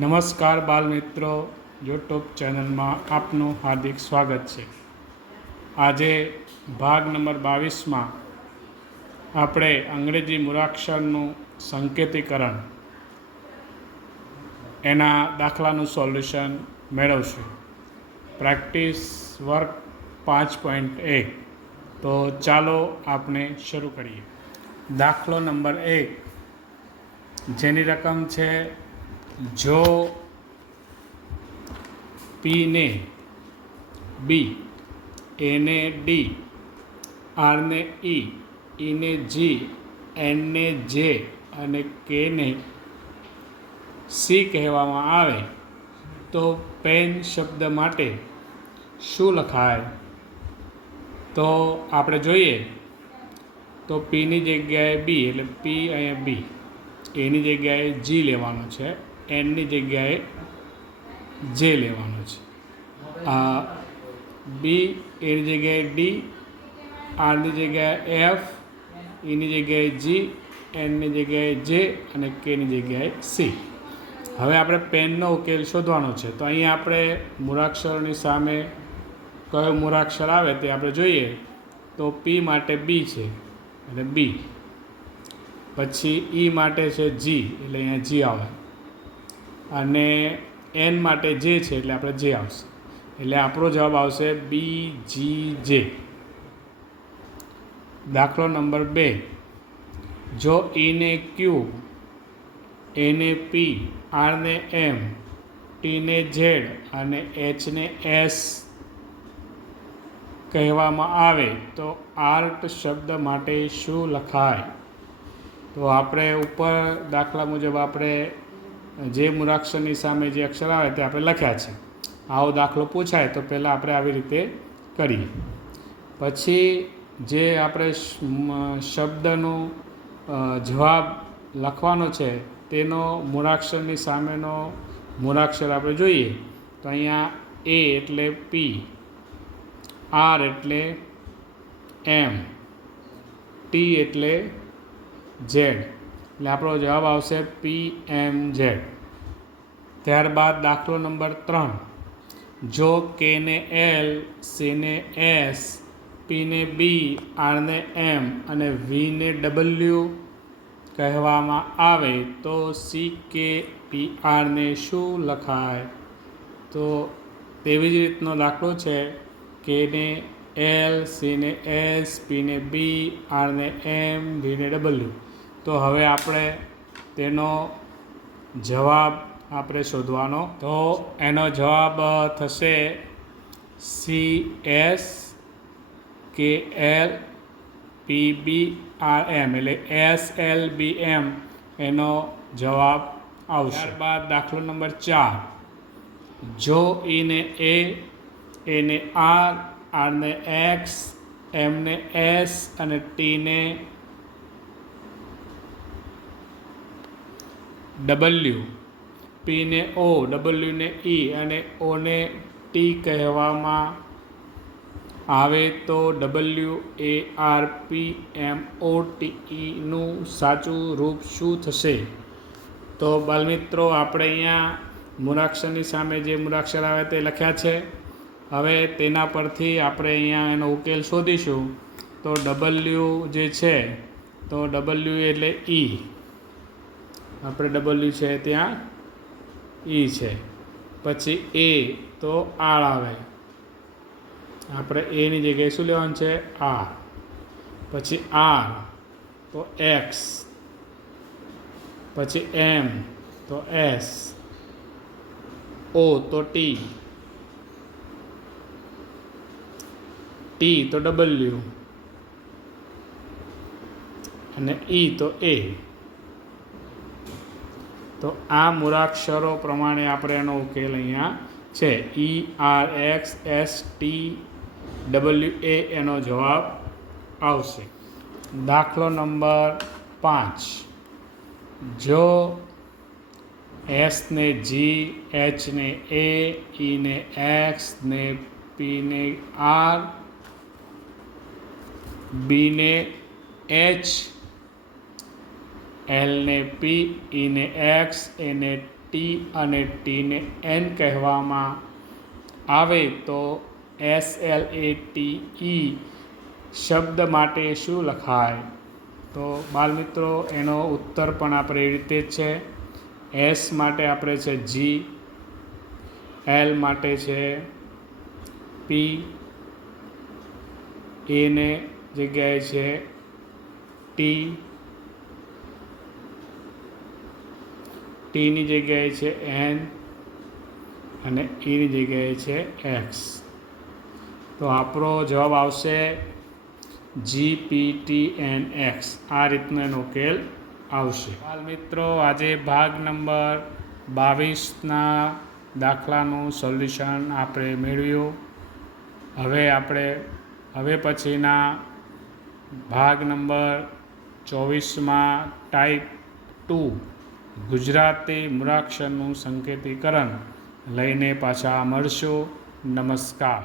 નમસ્કાર બાલમિત્રો, યુટ્યુબ ચેનલમાં આપનું હાર્દિક સ્વાગત છે. આજે ભાગ નંબર 22માં આપણે અંગ્રેજી મૂળાક્ષરનું સંકેતીકરણ એના દાખલાનું સોલ્યુશન મેળવશું. Practice work 5.1. તો ચાલો આપણે શરૂ કરીએ. દાખલો નંબર 1, જેની રકમ છે જો પી ને બી, એ ને ડી, આર ને ઈ, ઈ ને જી, એન ને જે અને કે ને સી કહેવામાં આવે તો પેન શબ્દ માટે શું લખાય? તો આપણે જોઈએ તો પીની જગ્યાએ બી એટલે પી અહીંયા બી, એની જગ્યાએ જી લેવાનો છે, એનની જગ્યાએ જે લેવાનો છે. બી એની જગ્યાએ ડી, આરની જગ્યાએ એફ, ઈની જગ્યાએ જી, એનની જગ્યાએ જે અને કેની જગ્યાએ સી. હવે આપણે પેનનો ઉકેલ શોધવાનો છે. તો અહીંયા આપણે મૂળાક્ષરોની સામે કયો મૂળાક્ષર આવે તે આપણે જોઈએ. તો પી માટે બી છે એટલે બી, પછી ઈ માટે છે જી એટલે અહીંયા જી આવે, અને એન માટે જે છે એટલે આપણે જે આવશે. એટલે આપણો જવાબ આવશે બી જી જે. દાખલો નંબર 2, જો ઈ ને ક્યુ, એ ને પી, આર ને એમ, ટી ને ઝેડ અને એચ ને એસ કહેવામાં આવે તો આર્ટ શબ્દ માટે શું લખાય? તો આપણે ઉપર દાખલા મુજબ આપણે જે મૂળાક્ષરની સામે જે અક્ષર આવે તે આપણે લખ્યા છે. આવો દાખલો પૂછાય તો પહેલાં આપણે આવી રીતે કરીએ. પછી જે આપણે શબ્દનો જવાબ લખવાનો છે તેનો મૂળાક્ષરની સામેનો મૂળાક્ષર આપણે જોઈએ. તો અહીંયા એ એટલે પી, આર એટલે એમ, ટી એટલે ઝેડ, એટલે આપણો જવાબ આવશે પી એમ ઝેડ. ત્યારબાદ દાખલો નંબર 3, જો કે ને એલ, સી ને એસ, પી ને બી, આર ને એમ અને વી ને ડબલ્યુ કહેવામાં આવે તો સી કે પી આર ને શું લખાય? તો તેવી જ રીતનો દાખલો છે. કે ને એલ, સી ને એસ, પી ને બી, આર ને એમ, વી ને ડબલ્યુ. તો હવે આપણે તેનો જવાબ આપણે શોધવાનો. તો એનો જવાબ થશે C S K L P B R M, એટલે એસ એલ બી એમ એનો જવાબ આવશે. ત્યારબાદ દાખલો નંબર 4, જો ઈ ને એ ને આર, આર ને એક્સ, એમ ને એસ અને ટી ને ડબલ્યુ, પી ને ઓ, ડબલ્યુ ને ઈ અને ઓ ને ટી કહેવામાં આવે તો W A R P M O T ઈનું સાચું રૂપ શું થશે? તો બાલમિત્રો, આપણે અહીંયા મૂળાક્ષરની સામે જે મૂળાક્ષર આવે તે લખ્યા છે. હવે તેના પરથી આપણે અહીંયા એનો ઉકેલ શોધીશું. તો ડબલ્યુ જે છે તો ડબલ્યુ એટલે ઈ, આપણે ડબલ્યુ છે ત્યાં ઈ છે. પછી એ તો આર આવે, આપણે એની જગ્યાએ શું લેવાનું છે? આર. પછી આર તો એક્સ, પછી એમ તો એસ, ઓ તો ટી, ટી તો ડબલ્યુ અને ઈ તો એ. તો આ મૂળાક્ષરો પ્રમાણે આપણે એનો ઉકેલ અહીંયા છે. E R X S T W A એનો જવાબ આવશે. દાખલો નંબર 5, જો એસ ને જી, એચ ને એ, ઈ ને એક્સ ને પી ને આર, બી ને એચ, એલ ને પી, ઈ ને એક્સ, એ ને ટી અને ટીને એન કહેવામાં આવે તો SLATE શબ્દ માટે શું લખાય? તો બાળમિત્રો એનો ઉત્તર પણ આપણે એ રીતે જ છે. એસ માટે આપણે છે જી, એલ માટે છે પી, એને જગ્યાએ છે ટી, ટીની જગ્યાએ છે એન અને ઈની જગ્યાએ છે એક્સ. તો આપણો જવાબ આવશે GPTNX. આ રીતનો એનો ઉકેલ આવશે. બાળ મિત્રો, આજે ભાગ નંબર 22ના દાખલાનું સોલ્યુશન આપણે મેળવ્યું. હવે પછીના ભાગ નંબર 24માં ટાઈપ 2 ગુજરાતી મૂળાક્ષરનું સંકેતીકરણ લઈને પાછા મળશું. નમસ્કાર.